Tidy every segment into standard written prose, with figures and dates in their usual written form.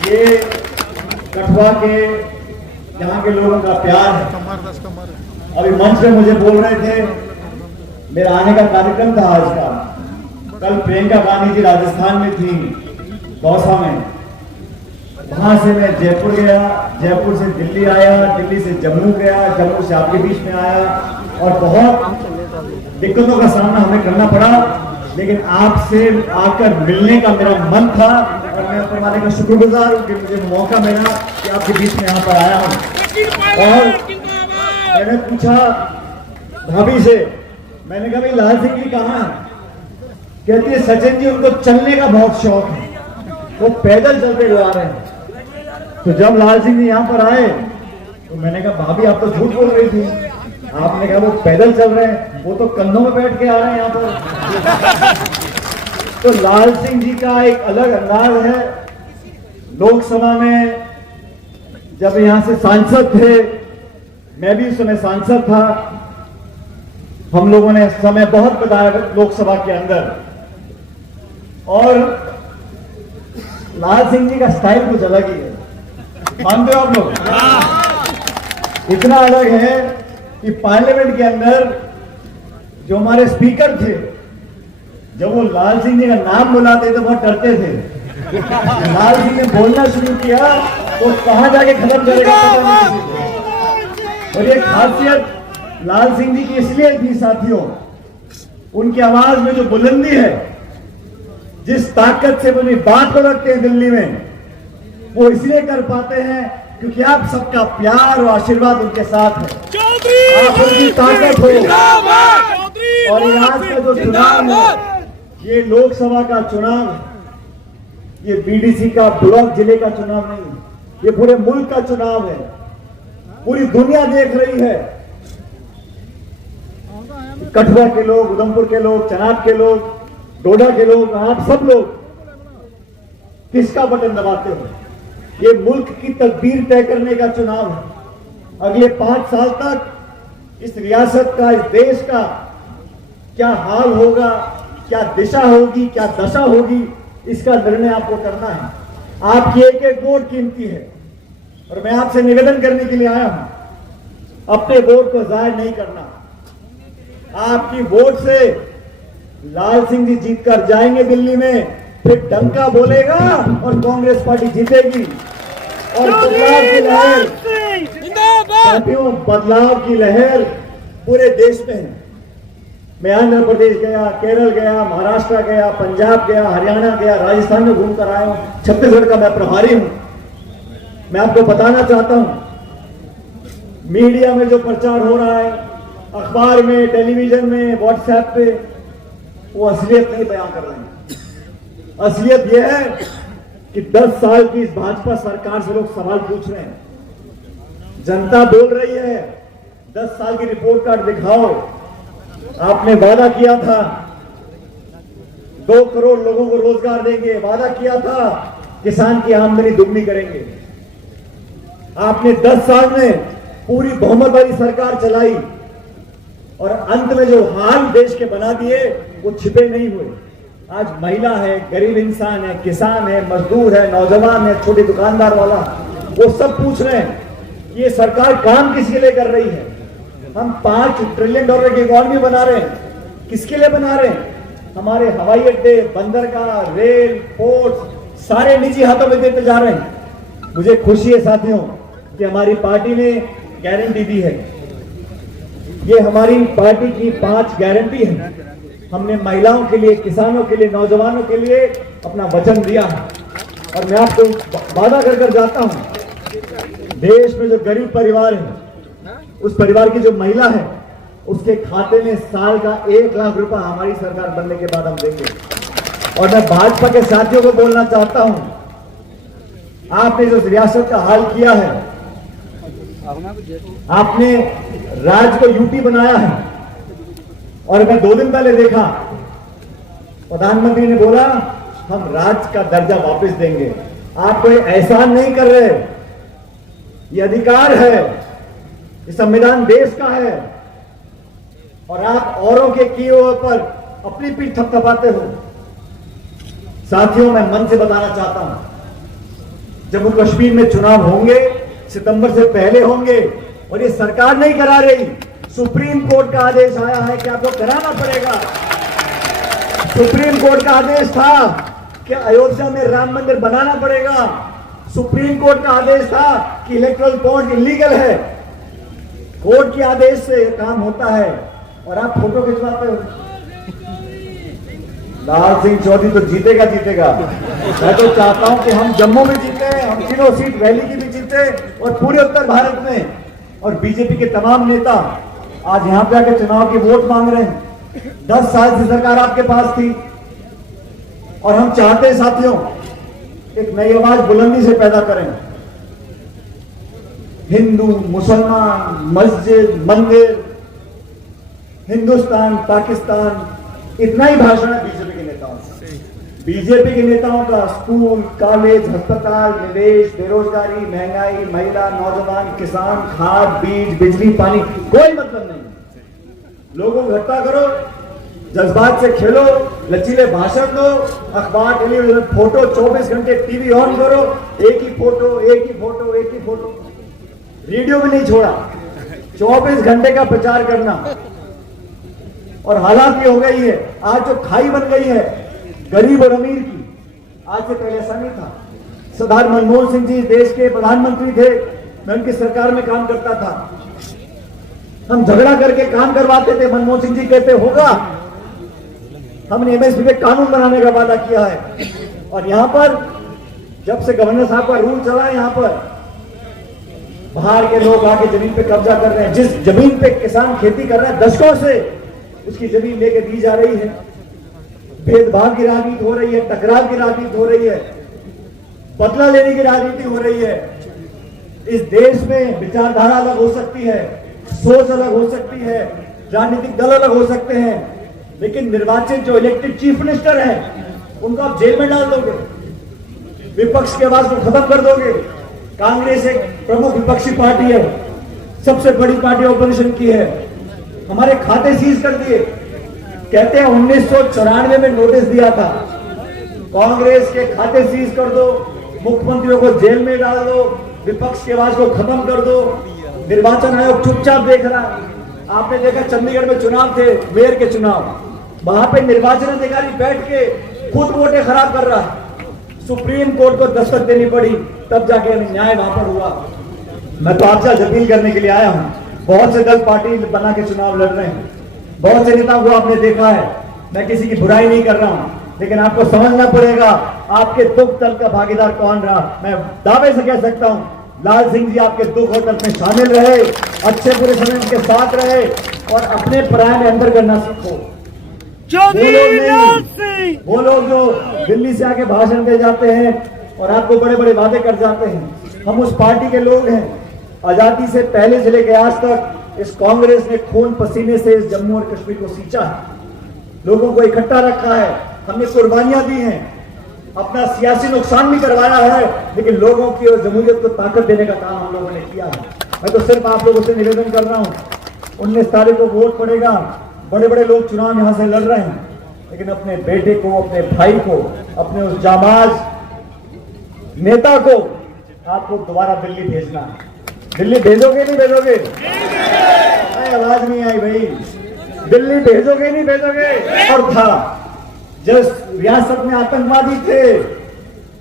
ये कठुआ के यहाँ के लोगों का प्यार है। अभी मंच पे मुझे बोल रहे थे, मेरा आने का कार्यक्रम था आज का। कल प्रियंका गांधी जी राजस्थान में थी, दौसा में। वहां से मैं जयपुर गया, जयपुर से दिल्ली आया, दिल्ली से जम्मू गया, जम्मू से आपके बीच में आया और बहुत दिक्कतों का सामना हमें करना पड़ा, लेकिन आपसे आकर मिलने का मेरा मन था और मैं परमात्मा का शुक्रगुजार हूं कि मुझे मौका मिला कि आपके बीच में यहाँ पर आया हूँ। और मैंने पूछा भाभी से, मैंने कहा भाई लाल सिंह जी कहाँ हैं? कहती है सचिन जी उनको चलने का बहुत शौक है, वो पैदल चलते हुए आ रहे हैं। तो जब लाल सिंह जी यहाँ पर आए तो मैंने कहा भाभी आप तो झूठ बोल रही थी, आपने कहा वो पैदल चल रहे हैं, वो तो कंधों में बैठ के आ रहे हैं यहाँ पर। तो लाल सिंह जी का एक अलग अंदाज है। लोकसभा में जब यहाँ से सांसद थे, मैं भी उस समय सांसद था, हम लोगों ने समय बहुत बताया लोकसभा के अंदर, और लाल सिंह जी का स्टाइल कुछ अलग ही है, मानते हो आप लोग? इतना अलग है कि पार्लियामेंट के अंदर जो हमारे स्पीकर थे, जब वो लाल सिंह जी का नाम बुलाते तो बहुत डरते थे। लाल सिंह ने बोलना शुरू किया तो कहां जाके खत्म करेगा पता नहीं किसी को। और ये खासियत लाल सिंह जी की इसलिए थी साथियों, उनकी आवाज में जो बुलंदी है, जिस ताकत से वो अपनी बात को रखते हैं दिल्ली में, वो इसलिए कर पाते हैं क्योंकि आप सबका प्यार और आशीर्वाद उनके साथ है। आप उनकी ताकत हो। और आज का जो चुनाव है, ये लोकसभा का चुनाव है, ये बीडीसी का ब्लॉक जिले का चुनाव नहीं है, ये पूरे मुल्क का चुनाव है। पूरी दुनिया देख रही है, कठुआ के लोग, उधमपुर के लोग, चनाब के लोग, डोडा के लोग, आप सब लोग किसका बटन दबाते हो। ये मुल्क की तकदीर तय करने का चुनाव है। अगले 5 साल तक इस रियासत का, इस देश का क्या हाल होगा, क्या दिशा होगी, क्या दशा होगी, इसका निर्णय आपको करना है। आपकी एक एक वोट कीमती है और मैं आपसे निवेदन करने के लिए आया हूं, अपने वोट को जाहिर नहीं करना। आपकी वोट से लाल सिंह जी जीतकर जाएंगे दिल्ली में, फिर डंका बोलेगा और कांग्रेस पार्टी जीतेगी। और बदलाव की लहर, साथियों, बदलाव की लहर पूरे देश में है। मैं आंध्र प्रदेश गया, केरल गया, महाराष्ट्र गया, पंजाब गया, हरियाणा गया, राजस्थान में घूमकर आया हूं, छत्तीसगढ़ का मैं प्रभारी हूं। मैं आपको बताना चाहता हूं, मीडिया में जो प्रचार हो रहा है, अखबार में, टेलीविजन में, व्हाट्सएप पे, वो असलियत नहीं बयां कर रहे हैं। असलियत यह है कि 10 साल की इस भाजपा सरकार से लोग सवाल पूछ रहे हैं, जनता बोल रही है 10 साल की रिपोर्ट कार्ड दिखाओ। आपने वादा किया था 2 करोड़ लोगों को रोजगार देंगे, वादा किया था किसान की आमदनी दुगनी करेंगे। आपने 10 साल में पूरी बहुमत वाली सरकार चलाई और अंत में जो हाल देश के बना दिए वो छिपे नहीं हुए। आज महिला है, गरीब इंसान है, किसान है, मजदूर है, नौजवान है, छोटे दुकानदार वाला, वो सब पूछ रहे हैं कि ये सरकार काम किसके लिए कर रही है। हम $5 ट्रिलियन की इकोनॉमी बना रहे हैं, किसके लिए बना रहे हैं? हमारे हवाई अड्डे, बंदरगाह, रेल, पोर्ट सारे निजी हाथों में देते जा रहे हैं। मुझे खुशी है साथियों कि हमारी पार्टी ने गारंटी दी है। ये हमारी पार्टी की 5 गारंटी है। हमने महिलाओं के लिए, किसानों के लिए, नौजवानों के लिए अपना वचन दिया है। और मैं आपको वादा कर जाता हूं, देश में जो गरीब परिवार है, उस परिवार की जो महिला है, उसके खाते में साल का 1 लाख रुपया हमारी सरकार बनने के बाद हम देंगे। और मैं भाजपा के साथियों को बोलना चाहता हूं, आपने जो रियासत का हाल किया है, आपने राज्य को यूटी बनाया है। और मैं 2 दिन पहले देखा, प्रधानमंत्री ने बोला हम राज्य का दर्जा वापस देंगे। आप कोई एहसान नहीं कर रहे, ये अधिकार है, ये संविधान देश का है, और आप औरों के किए हुए पर अपनी पीठ थपथपाते हो। साथियों, मैं मन से बताना चाहता हूं, जम्मू कश्मीर में चुनाव होंगे, सितंबर से पहले होंगे, और ये सरकार नहीं करा रही, सुप्रीम कोर्ट का आदेश आया है कि आपको कराना पड़ेगा। सुप्रीम कोर्ट का आदेश था कि अयोध्या में राम मंदिर बनाना पड़ेगा। सुप्रीम कोर्ट का आदेश था कि इलेक्ट्रल बॉन्ड इलीगल है। कोर्ट के आदेश से काम होता है और आप फोटो खिंचवाते हो। लाल सिंह चौधरी तो जीतेगा जीतेगा। मैं तो चाहता हूं कि हम जम्मू में जीते, हम तीनों सीट वैली की भी जीते और पूरे उत्तर भारत में। और बीजेपी के तमाम नेता आज यहां पे आकर चुनाव की वोट मांग रहे हैं। 10 साल से सरकार आपके पास थी और हम चाहते हैं साथियों एक नई आवाज बुलंदी से पैदा करें। हिंदू, मुसलमान, मस्जिद, मंदिर, हिंदुस्तान, पाकिस्तान, इतना ही भाषण है बीजेपी के नेताओं का। बीजेपी के नेताओं का स्कूल, कॉलेज, अस्पताल, निवेश, बेरोजगारी, महंगाई, महिला, नौजवान, किसान, खाद, बीज, बिजली, पानी, कोई मतलब नहीं। लोगों को इकट्ठा करो, जज्बात से खेलो, लचीले भाषण दो, अखबार, टेलीविजन, फोटो, 24 घंटे टीवी ऑन करो, एक ही फोटो, एक ही फोटो, एक ही फोटो, रेडियो भी नहीं छोड़ा, 24 घंटे का प्रचार करना। और हालात ये हो गई है, आज जो खाई बन गई है गरीब और अमीर की, आज से पहले ऐसा नहीं था। सरदार मनमोहन सिंह जी देश के प्रधानमंत्री थे, मैं उनकी सरकार में काम करता था। हम झगड़ा करके काम करवाते थे, मनमोहन सिंह जी कहते होगा, हमने एमएसपी पे कानून बनाने का वादा किया है। और यहां पर जब से गवर्नर साहब का रूल चला है, यहां पर बाहर के लोग आके जमीन पे कब्जा कर रहे हैं। जिस जमीन पे किसान खेती कर रहा है दशकों से, उसकी जमीन लेके दी जा रही है। भेदभाव की राजनीति हो रही है, टकराव की राजनीति हो रही है, बदला लेने की राजनीति हो रही है। इस देश में विचारधारा अलग हो सकती है, सोच अलग हो सकती है, राजनीतिक दल अलग हो सकते हैं, लेकिन निर्वाचित जो इलेक्टेड चीफ मिनिस्टर हैं उनको आप जेल में डाल दोगे, विपक्ष की आवाज को खत्म कर दोगे। कांग्रेस एक प्रमुख विपक्षी पार्टी है, सबसे बड़ी पार्टी ऑपोजिशन की है, हमारे खाते सीज कर दिए। कहते हैं 1994 में नोटिस दिया था, कांग्रेस के खाते सीज कर दो, मुख्यमंत्रियों को जेल में डाल दो, विपक्ष की आवाज को खत्म कर दो। निर्वाचन आयोग चुपचाप देख रहा। आपने देखा चंडीगढ़ में चुनाव थे, मेयर के चुनाव, वहां पे निर्वाचन अधिकारी बैठ के खुद वोटें खराब कर रहा है। सुप्रीम कोर्ट को दस्तक देनी पड़ी, तब जाके न्याय वहां पर हुआ। मैं तो आपसे अपील करने के लिए आया हूं। बहुत से दल पार्टी बना के चुनाव लड़ रहे हैं, बहुत से नेताओं को आपने देखा है, मैं किसी की बुराई नहीं कर रहा हूं, लेकिन आपको समझना पड़ेगा आपके दुख दर्द का भागीदार कौन रहा। मैं दावे से कह सकता हूं, लाल सिंह जी आपके दुख और दर्द में शामिल रहे, अच्छे बुरे समय उनके साथ रहे, और अपने पराये में अंदर करना सीखो। वो लोग जो दिल्ली से आके भाषण दे जाते हैं और आपको बड़े बड़े वादे कर जाते हैं, हम उस पार्टी के लोग हैं। आजादी से पहले से लेकर आज तक इस कांग्रेस ने खून पसीने से इस जम्मू और कश्मीर को सींचा है, लोगों को इकट्ठा रखा है, हमने कुर्बानियां दी हैं, अपना सियासी नुकसान भी करवाया है, लेकिन लोगों की और जमहूरियत को ताकत देने का काम हम लोगों ने किया है। मैं तो सिर्फ आप लोगों से निवेदन कर रहा हूं, 19 तारीख को वोट पड़ेगा, बड़े बड़े लोग चुनाव यहां से लड़ रहे हैं, लेकिन अपने बेटे को, अपने भाई को, अपने उस जामाज नेता को आपको दोबारा दिल्ली भेजना है। दिल्ली भेजोगे नहीं भेजोगे? आवाज नहीं आई भाई, दिल्ली भेजोगे नहीं भेजोगे? और था जिस रियासत में आतंकवादी थे,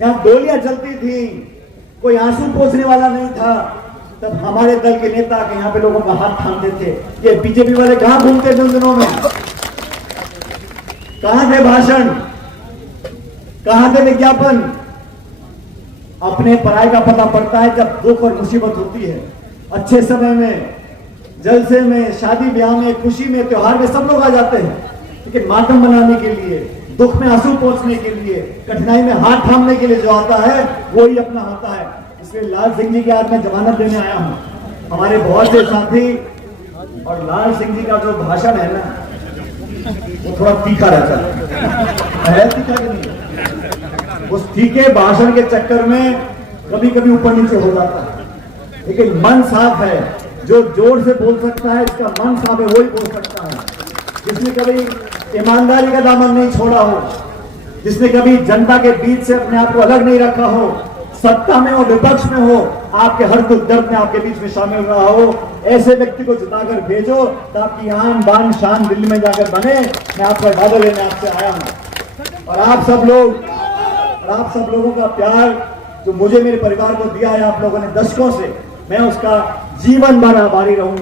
यहां गोलियां चलती थी, कोई आंसू पोंछने वाला नहीं था, तब हमारे दल के नेता के यहाँ पे लोगों का हाथ थामते थे। ये बीजेपी वाले कहां घूमते थे उन दिनों में? कहां थे भाषण, कहां थे विज्ञापन? अपने पराये का पता पड़ता है जब दुख और मुसीबत होती है। अच्छे समय में, जलसे में, शादी ब्याह में, खुशी में, त्योहार में सब लोग आ जाते हैं, लेकिन मातम बनाने के लिए, दुख में आंसू पोंछने के लिए, कठिनाई में हाथ थामने के लिए जो आता है वो ही अपना होता है। इसलिए लाल सिंह जी के हाथ में जमानत देने आया हूं। हमारे बहुत से साथी, और लाल सिंह जी का जो भाषण है ना, वो थोड़ा तीखा रहता है, तीखा कि नहीं? उस तीखे भाषण के चक्कर में कभी कभी ऊपर नीचे हो जाता है, लेकिन मन साफ है, जो जोर से बोल सकता है, इसका मन साफ है, वही बोल सकता है। जिसने कभी ईमानदारी का दामन नहीं छोड़ा हो, जिसने कभी जनता के बीच से अपने आप को अलग नहीं रखा हो, सत्ता में हो विपक्ष में हो, आपके हर दुख दर्द में आपके बीच में शामिल रहा हो, ऐसे व्यक्ति को जिताकर भेजो ताकि आन बान शान दिल्ली में जाकर बने। मैं आपका वादा लेने आपसे आया हूं और आप सब लोगों का प्यार जो मुझे मेरे परिवार को दिया है आप लोगों ने दशकों से, मैं उसका जीवन भर आभारी रहूंगा।